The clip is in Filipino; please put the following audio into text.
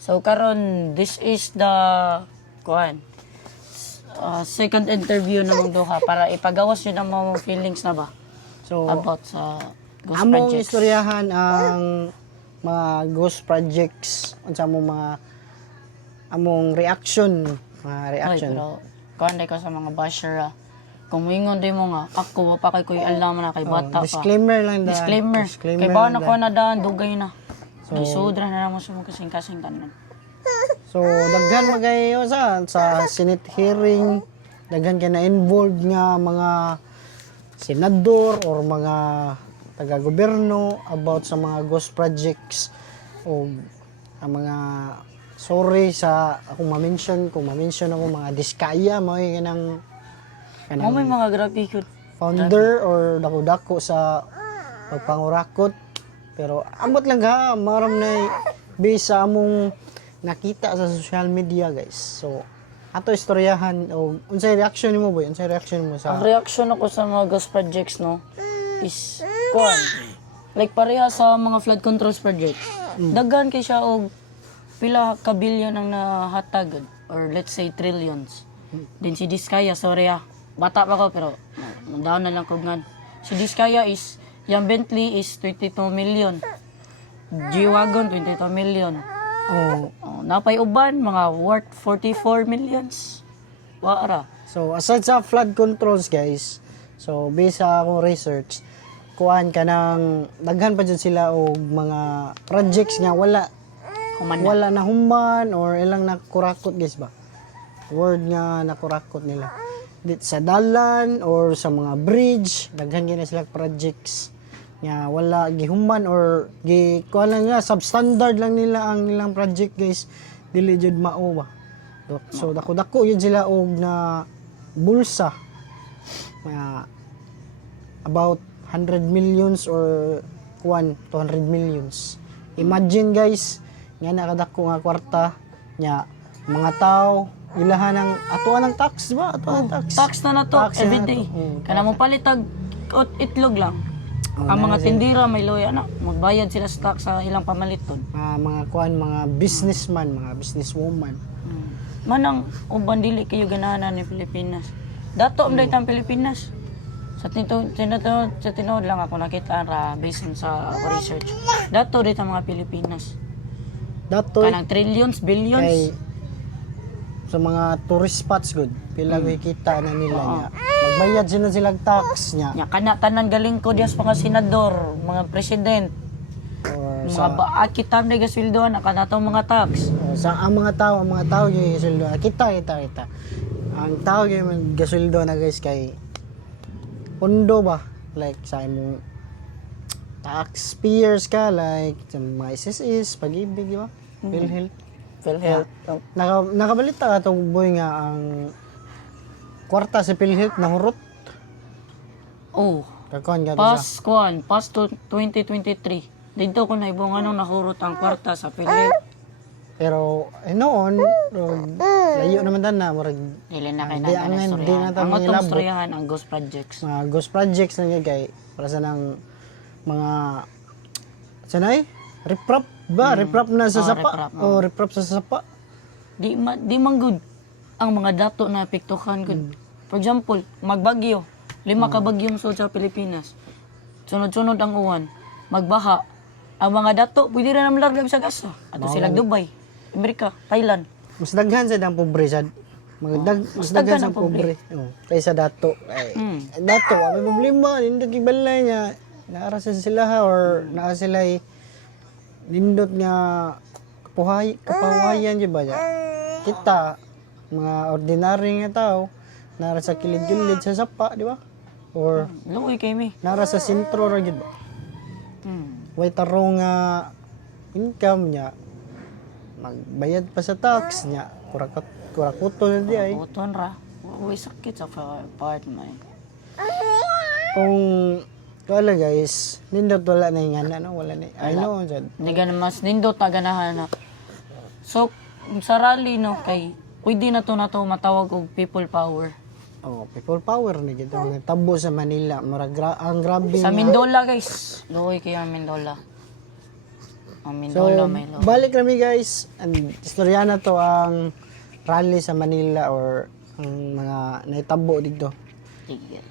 So karon this is the kuan second interview namang duha para ipagawas yun ang mga feelings na ba So, about sa Ghost among Projects. istoryahan ang mga ghost projects unsa among mga among reaction, mga Oy, reaction. pero kuan ko sa mga basher kung moingon din mo nga ako wa pa kay kuy alam na kay bata pa. Disclaimer lang da. Disclaimer. Kay ba na ko na daan dugay na. Gisudra na naman sa mga kasing-kasing tanan. So, daghan magayo sa Senate hearing, daghan kay na involved nga mga senador or mga taga-gobyerno about sa mga ghost projects o ang mga sorry sa akong ma-mention ako mga diskaya mo kanang Mo may mga grabe ko. founder or dako-dako sa pagpangurakot, pero ambot lang ha maram na based sa among nakita sa social media, guys. So ato istoryahan o unsay reaction nimo boy, unsay reaction mo Ang sa reaction ako sa mga ghost projects no is kuan like pareha sa mga flood control project. Daghan kay siya og pila ka billion ang nahatag or let's say trillions. Then si Diskaya, sorry bata pa ko pero down na lang kugngan. Si Diskaya is yung Bentley is 22 million. G-Wagon 22 million. oh, Napay uban mga worth 44 millions. Wara. so aside sa flood controls, guys, so based sa akong research, kuan ka ng daghan pa dyan sila og mga projects nga wala na human or ilang nakurakot, guys ba, word nga nakurakot nila sa dalan or sa mga bridge, daghan gina sila projects nga wala gihuman or kuan lang nga substandard lang nila ang ilang project, guys, dili jud mao ba. So dako yun sila og na bulsa mga about 100 millions or 200 millions. Imagine, guys, nga nakadako nga kwarta nya mga tao ilahan ng atuan ng tax, di ba? Atuan ng tax. Tax na to Tax na everyday. to. Kana mo palitag itlog lang. Ang mga tindira may loya na magbayad sila sa tax sa ilang pamaliton. Mga mga businessman, mga businesswoman. Manang uban dili kayo ganahan ni Pilipinas. Dato ang daytang Pilipinas. Sa tinuod lang ako nakita ra based on sa research. Dato dito mga Pilipinas. Dato Kanang trillions, billions. kay sa mga tourist spots good pila kita na nila niya magbayad sila tax niya Nya kana tanan galing ko dias mga senador, mga president, or mga kita na gasweldoan kana to mga tax. sa ang mga tao yung gasoldo kita ang tao yung gasoldo na, guys, kay pondo ba like sa imong taxpayers ka like sa mga SSS, pag-ibig, di ba? PhilHealth. PhilHealth. Nakabalita atong boy nga ang kwarta sa PhilHealth nahurot. Oh, Kakon ka pas 2023. Dito ko naibong anong nahurot ang kwarta sa PhilHealth. pero noon layo naman dan na murag Dili na kay Di, ang- na di na tayo Ang ilabot. atong storyahan ang ghost projects. mga ghost projects lang yun kay para sa nang mga sanay riprap ba riprap na sa sapa riprap, o riprap sa sapa. Di man good ang mga dato na apektuhan good. For example, magbagyo, 5 ka bagyong sud sa Pilipinas. Sunod-sunod ang uwan, magbaha. Ang mga dato pwede ra naman larga sa gas. Ato sila Dubai, Amerika, Thailand. Mas daghan sa dang pobre sad. Mas daghan sa pobre. Oh, kaysa dato. Ay, dato, ano problema? Nindot gibalay niya. Naara sa sila ha or naa sila nindot nga kapawayan di ba? Kita mga ordinary nga tao naara sa kilid-kilid sa sapa, di ba? Or Luoy kay mi. naara sa sentro ra gid ba? Way tarong nga income niya magbayad pa sa tax niya kurakutol di ay Uton ra. Uy sakit sa part man. kung wala, guys, nindot wala na yung no? Wala na. I know, Jad. Hindi ganun mas nindot na ganahan na. So, sa rally no kay pwede na to matawag og people power. Oh, people power na gito. Ang tabo sa Manila. Ang grabe Sa nga. Mindola guys. Luoy kayo ang Mindola. Amin So, so, may law. balik kami guys. And istorya na to ang rally sa Manila or ang mga naitabo dito. Yes.